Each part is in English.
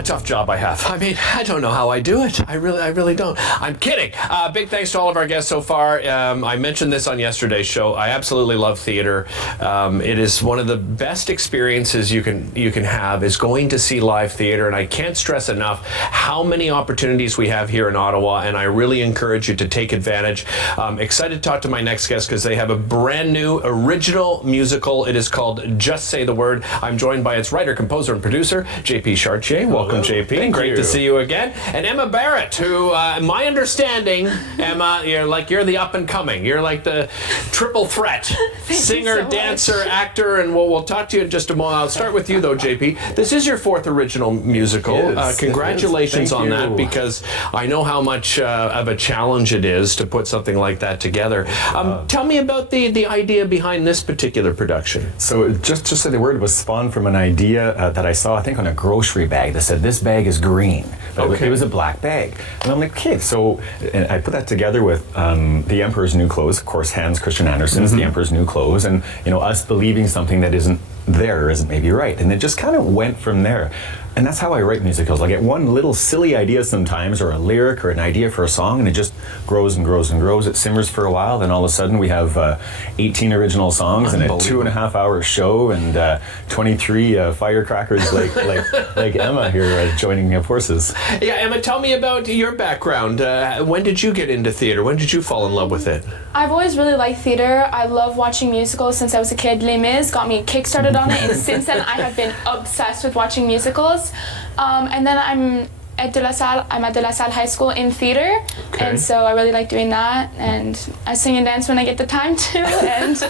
a tough job I have. I mean, I don't know how I do it. I really don't. I'm kidding. Big thanks to all of our guests so far. I mentioned this on yesterday's show. I absolutely love theater. It is one of the best experiences you can have is going to see live theater, and I can't stress enough how many opportunities we have here in Ottawa, and I really encourage you to take advantage. I'm excited to talk to my next guest because they have a brand new original musical. It is called Just Say the Word. I'm joined by its writer, composer, and producer, JP Chartier. Welcome, JP. Great to see you again. And Emma Barrett, who, my understanding, Emma, you're the up and coming. You're like the triple threat, singer, dancer, actor, and we'll talk to you in just a moment. I'll start with you though, JP. This is your fourth original musical. Congratulations on that, because I know how much of a challenge it is to put something like that together. Tell me about the idea behind this particular production. So just Say the Word was spawned from an idea that I saw, I think, on a grocery bag that said, this bag is green, but it was a black bag. And I'm like, okay, so and I put that together with The Emperor's New Clothes, of course, Hans Christian Andersen's The Emperor's New Clothes, and us believing something that isn't there or isn't maybe right. And it just kind of went from there. And that's how I write musicals. I get one little silly idea sometimes, or a lyric or an idea for a song, and it just grows and grows and grows. It simmers for a while, then all of a sudden we have 18 original songs and a 2.5-hour show and 23 firecrackers like Emma here joining forces. Yeah, Emma, tell me about your background. When did you get into theater? When did you fall in love with it? I've always really liked theater. I love watching musicals since I was a kid. Les Mis got me kickstarted on it, and since then I have been obsessed with watching musicals. And then I'm at De La Salle High School in theater, and so I really like doing that, and I sing and dance when I get the time to, and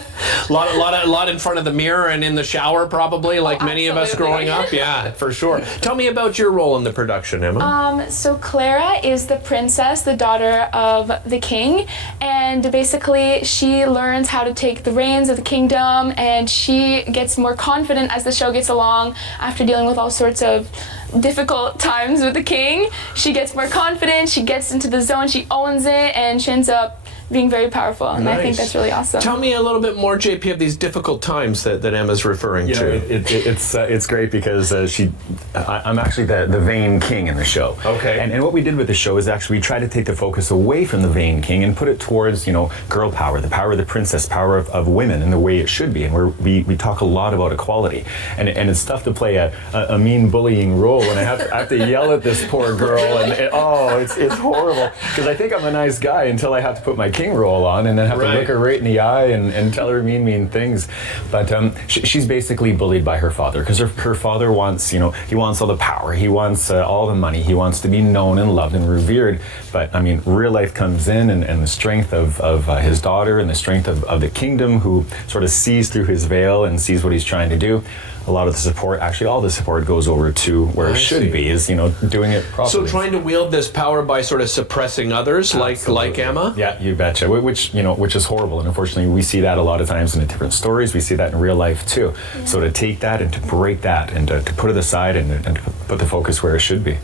a lot in front of the mirror and in the shower probably, like many of us growing up. Yeah, for sure. Tell me about your role in the production, Emma. So Clara is the princess, the daughter of the king, and basically she learns how to take the reins of the kingdom, and she gets more confident as the show gets along after dealing with all sorts of difficult times with the king. She gets more confident, she gets into the zone, she owns it, and she ends up being very powerful, and I think that's really awesome. Tell me a little bit more, JP, of these difficult times that Emma's referring to. It's great because I'm actually the vain king in the show. Okay. And what we did with the show is actually we tried to take the focus away from the vain king and put it towards girl power, the power of the princess, power of women, and the way it should be. And we talk a lot about equality, and it's tough to play a mean bullying role when I have to yell at this poor girl, and it's horrible because I think I'm a nice guy until I have to put my king role on and then have to look her right in the eye and tell her mean things. But she's basically bullied by her father because her father wants, he wants all the power, he wants all the money, he wants to be known and loved and revered. But I mean, real life comes in, and the strength of his daughter and the strength of the kingdom, who sort of sees through his veil and sees what he's trying to do. A lot of the support, actually all the support, goes over to where it should be, is doing it properly. So trying to wield this power by sort of suppressing others, like Emma? Yeah, you betcha. Which is horrible, and unfortunately we see that a lot of times in the different stories. We see that in real life too. Yeah. So to take that and to break that and to put it aside and to put the focus where it should be.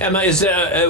Emma,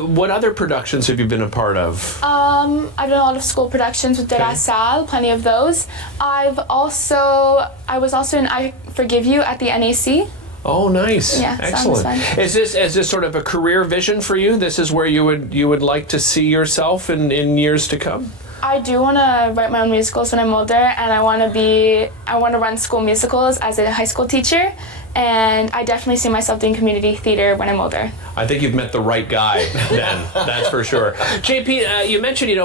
what other productions have you been a part of? I've done a lot of school productions with De La Salle, plenty of those. I was also in I Forgive You at the NAC. Oh, nice. Yeah, excellent. Is this sort of a career vision for you? This is where you would like to see yourself in years to come? I do want to write my own musicals when I'm older, and I want to run school musicals as a high school teacher, and I definitely see myself doing community theater when I'm older. I think you've met the right guy then, that's for sure. JP, you mentioned,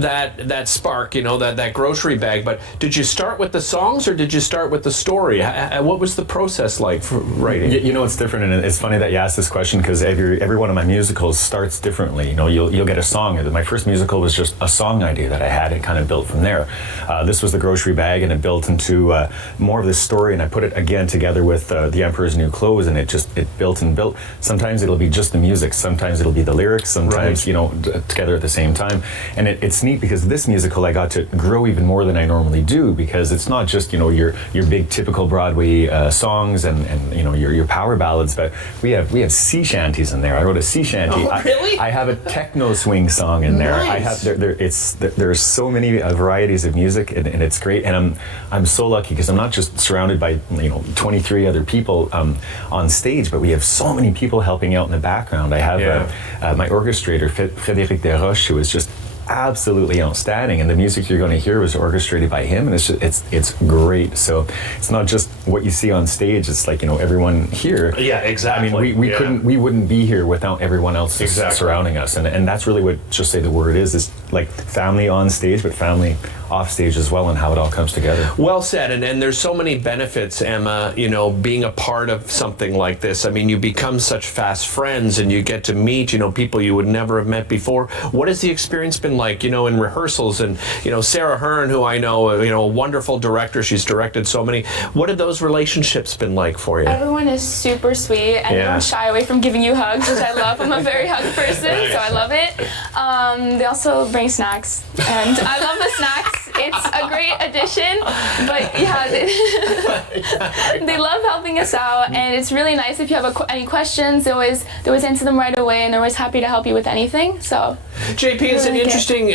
that spark, that grocery bag, but did you start with the songs or did you start with the story? What was the process like for writing? It's different, and it's funny that you asked this question because every one of my musicals starts differently. You'll get a song. My first musical was just a song idea that I had and kind of built from there. This was the grocery bag, and it built into more of this story, and I put it again together with The Emperor's New Clothes, and it built and built. Sometimes it'll be just the music, sometimes it'll be the lyrics, sometimes together at the same time. And it's neat because this musical I got to grow even more than I normally do, because it's not just your big typical Broadway songs and your power ballads, but we have sea shanties in there. I wrote a sea shanty. Oh, really? I have a techno swing song in there. Nice. I have there's so many varieties of music, and it's great. And I'm so lucky because I'm not just surrounded by 23 3 other people on stage, but we have so many people helping out in the background. I have my orchestrator, Frédéric Desroches, who is just absolutely outstanding, and the music you're going to hear was orchestrated by him, and it's great. So it's not just what you see on stage, it's like, everyone here. Yeah, exactly. I mean, we wouldn't be here without everyone else surrounding us, and that's really what Just Say the Word is like family on stage, but family off stage as well, and how it all comes together. Well said, and there's so many benefits, Emma, being a part of something like this. I mean, you become such fast friends, and you get to meet, people you would never have met before. What has the experience been like, in rehearsals? And, Sarah Hearn, who I know, a wonderful director, she's directed so many. What have those relationships been like for you? Everyone is super sweet, and they don't shy away from giving you hugs, which I love. I'm a very hug person, so I love it. They also bring snacks, and I love the snacks. It's a great addition, but yeah, they love helping us out, and it's really nice. If you have any questions, they always answer them right away, and they're always happy to help you with anything. So, JP, it's an interesting,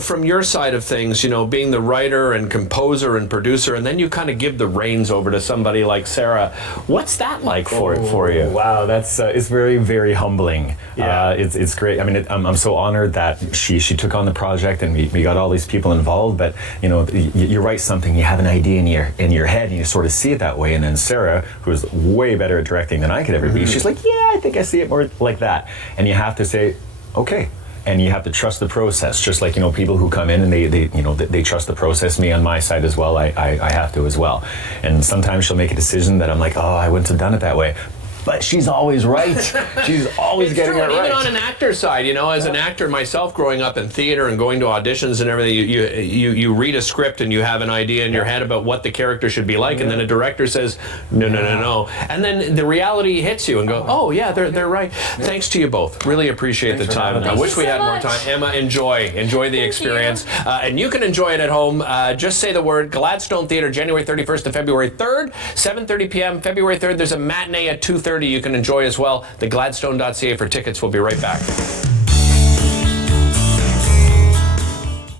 from your side of things, being the writer and composer and producer, and then you kind of give the reins over to somebody like Sarah. What's that like for you? Wow, that's it's very, very humbling. Yeah. It's great. I mean, I'm so honored that she took on the project, and we got all these people involved. But you write something, you have an idea in your head, and you sort of see it that way. And then Sarah, who's way better at directing than I could ever be, she's like, yeah, I think I see it more like that. And you have to say, okay. And you have to trust the process, just like people who come in and they trust the process. Me on my side as well, I have to as well. And sometimes she'll make a decision that I'm like, oh, I wouldn't have done it that way. But she's always right. She's always getting it right. Even on an actor's side, as an actor myself, growing up in theater and going to auditions and everything, you read a script and you have an idea in your head about what the character should be like, and then a director says, no, and then the reality hits you and go, oh yeah, they're right. Thanks to you both. Really appreciate the time. I wish we had more time. Emma, enjoy the experience, and you can enjoy it at home. Just Say the Word, Gladstone Theatre, January 31st to February 3rd, 7:30 p.m. February 3rd. There's a matinee at 2:30 you can enjoy as well. The Gladstone.ca for tickets. We'll be right back.